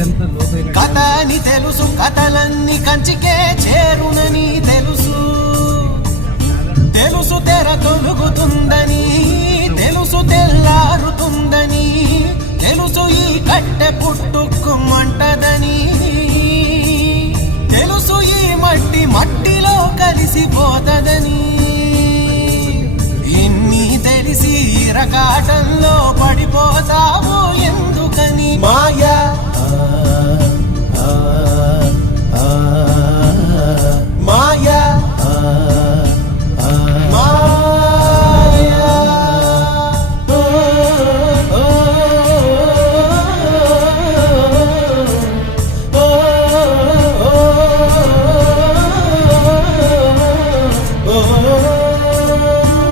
కథని తెలుసు, కథలన్నీ కంచికే చేరునని తెలుసు. తెలుసు తెర తొలుగుతుందని, తెలుసు తెల్లారుతుందని, తెలుసు ఈ కట్టె పుట్టుకుమంటదని, తెలుసు ఈ మట్టి మట్టిలో కలిసిపోతదని. ఇన్ని తెలిసి రకాటంలో పడిపోతావు ఎందుకని? మాయ